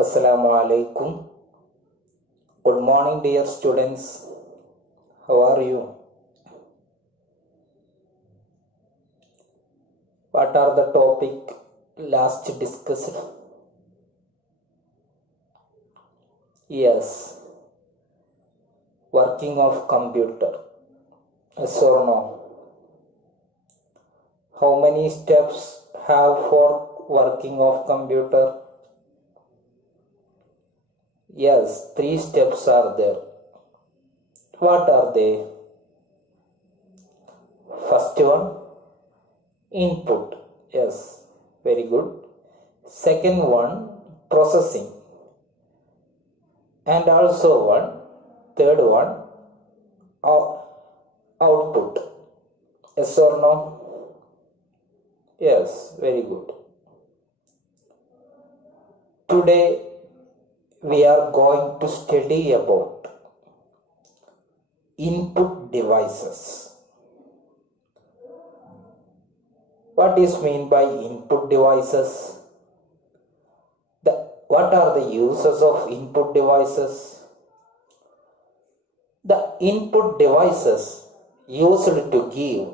Assalamu alaikum. Good morning, dear students. How are you? What are the topic last discussed? Yes, working of computer. Yes or no? How many steps have for working of computer? Yes, 3 steps are there. What are they? First one, input. Yes, very good. Second one, processing. And also third one, output. Yes or no? Yes, very good. Today we are going to study about input devices. What is meant by input devices? What are the uses of input devices? The input devices used to give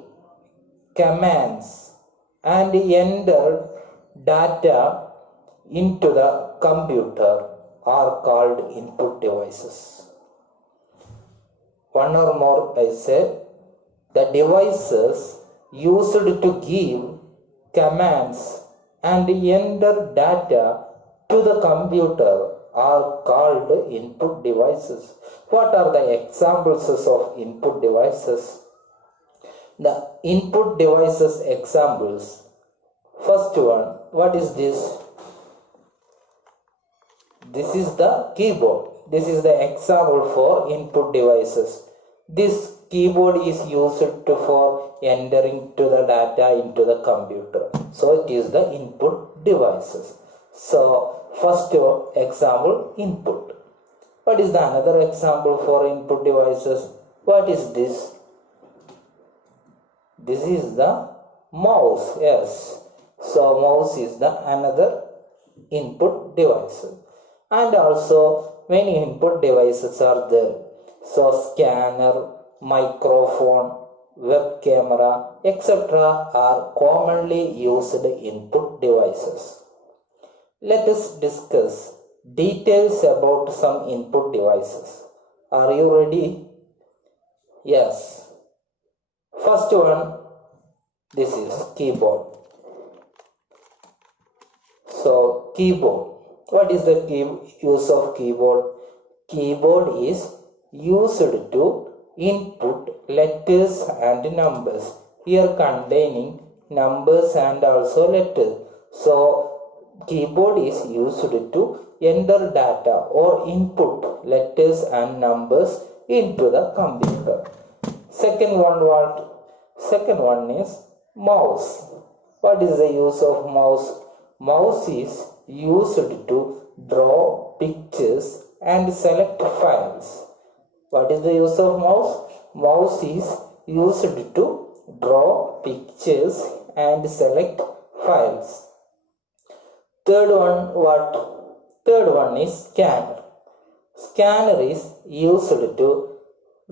commands and enter data into the computer are called input devices. One or more, I say, the devices used to give commands and enter data to the computer are called input devices. What are the examples of input devices? The input devices examples. First one, what is this? This is the keyboard. This is the example for input devices. This keyboard is used for entering to the data into the computer. So it is the input devices. So first example, input. What is the another example for input devices? What is this? This is the mouse. Yes. So mouse is the another input device. And also many input devices are there. So scanner, microphone, web camera, etc. are commonly used input devices. Let us discuss details about some input devices. Are you ready? Yes. First one, this is keyboard. So keyboard. What is the use of keyboard? Keyboard is used to input letters and numbers. Here containing numbers and also letters. So keyboard is used to enter data or input letters and numbers into the computer. Second one, what? Second one is mouse. What is the use of mouse? Mouse is used to draw pictures and select files. What is the use of mouse? Mouse is used to draw pictures and select files. Third one, what? Third one is scanner. Scanner is used to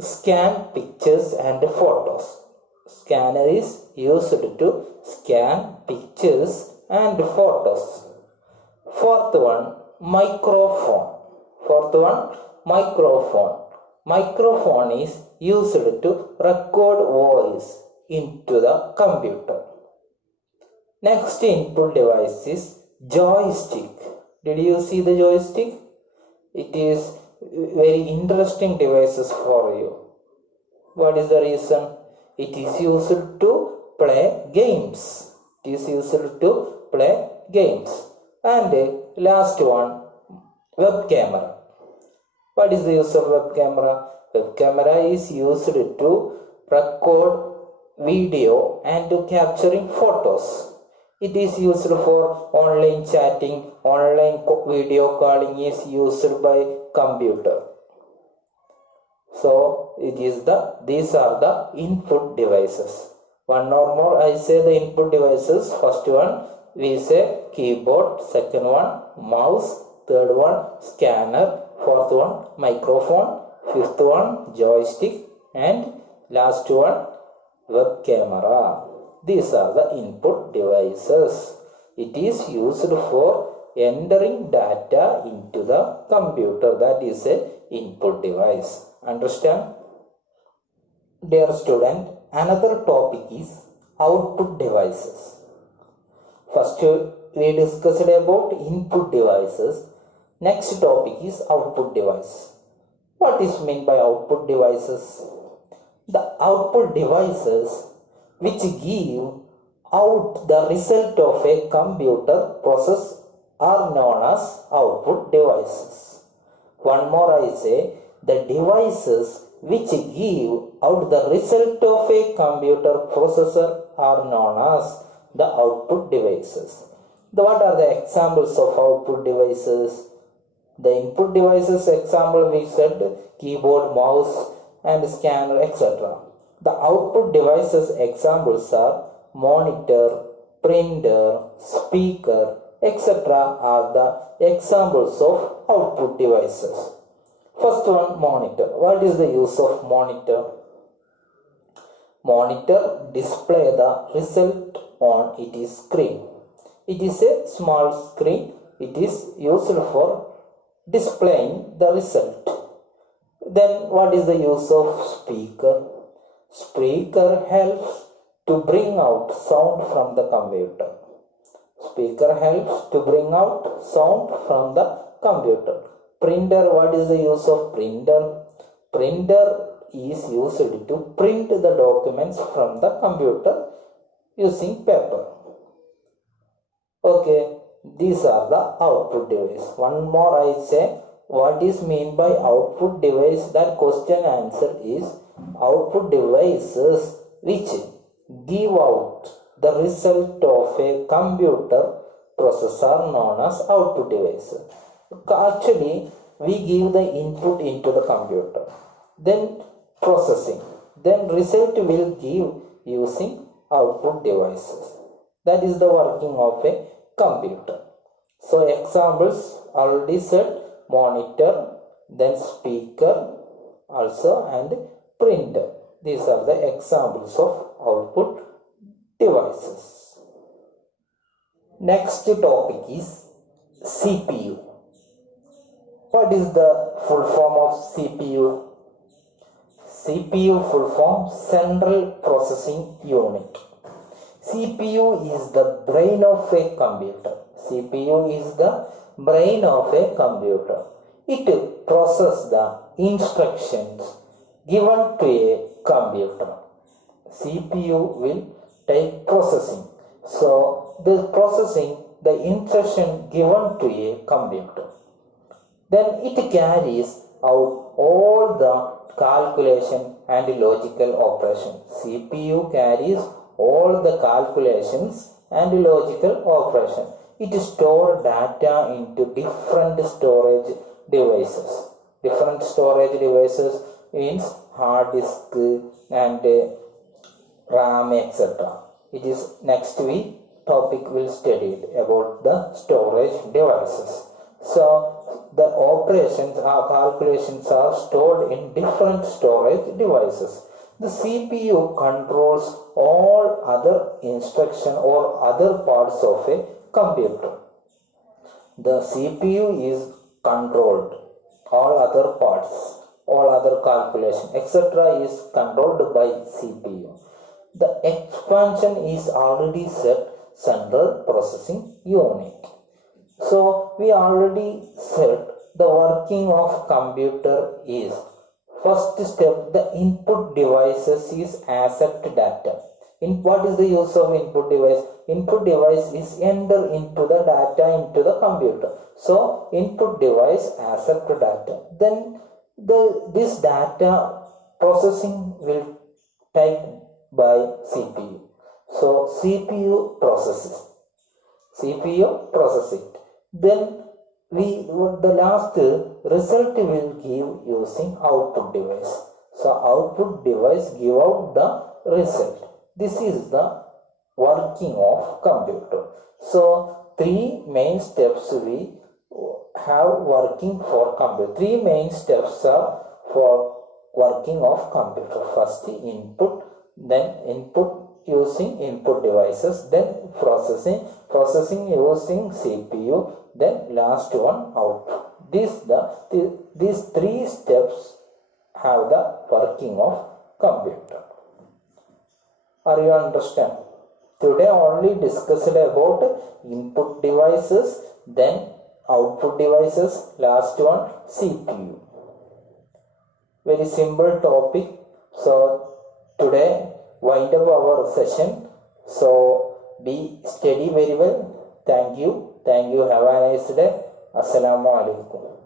scan pictures and photos. Scanner is used to scan pictures and photos. Fourth one, microphone. Fourth one, microphone. Microphone is used to record voice into the computer. Next input device is joystick. Did you see the joystick? It is very interesting devices for you. What is the reason? It is used to play games. It is used to play games. And last one, web camera. What is the use of web camera? Web camera is used to record video and to capturing photos. It is used for online chatting, online video calling is used by computer. So these are the input devices. One or more, I say the input devices. First one we say keyboard, second one mouse, third one scanner, fourth one microphone, fifth one joystick, and last one web camera. These are the input devices. It is used for entering data into the computer. That is a input device. Understand? Dear student, another topic is output devices. First we discussed about input devices. Next topic is output device. What is meant by output devices? The output devices which give out the result of a computer process are known as output devices. One more I say, the devices which give out the result of a computer processor are known as the output devices. What are the examples of output devices? The input devices example we said keyboard, mouse and scanner, etc. The output devices examples are monitor, printer, speaker, etc. are the examples of output devices. First one, monitor. What is the use of monitor? Monitor display the result on its screen. It is a small screen. It is used for displaying the result. Then what is the use of speaker? Speaker helps to bring out sound from the computer. Speaker helps to bring out sound from the computer. Printer, what is the use of printer? Printer is used to print the documents from the computer using paper. Okay, these are the output device. One more I say, what is mean by output device? That question answer is output devices which give out the result of a computer process are known as output devices. Actually, we give the input into the computer, then processing, then result will give using output devices. That is the working of a computer. So examples already said, monitor, then speaker also, and printer. These are the examples of output devices. Next topic is CPU. What is the full form of CPU? CPU full form Central Processing Unit. CPU is the brain of a computer. CPU is the brain of a computer. It processes the instructions given to a computer. CPU will take processing. So, this processing the instruction given to a computer. Then it carries out all the calculation and logical operation. CPU carries all the calculations and logical operation. It stores data into different storage devices. Different storage devices means hard disk and RAM, etc. It is next week topic will study about the storage devices. So the operations or calculations are stored in different storage devices. The CPU controls all other instruction or other parts of a computer. The CPU is controlled. All other parts, all other calculation, etc. is controlled by CPU. The expansion is already set Central Processing Unit. So we already said the working of computer is first step, the input devices is accept data. What is the use of input device? Input device is enter into the data into the computer. So input device accept data. Then this data processing will take by CPU. So CPU processes. CPU process it. Then the last result will give using output device. So output device give out the result. This is the working of computer. So three main steps we have working for computer. Three main steps are for working of computer. First input, then input using input devices, then processing using CPU, then last one output. These three steps have the working of computer. Are you understand? Today only discussed about input devices, then output devices, last one CPU. Very simple topic. So today wind up our session. So be steady very well. Thank you. Have a nice day. Assalamu alaikum.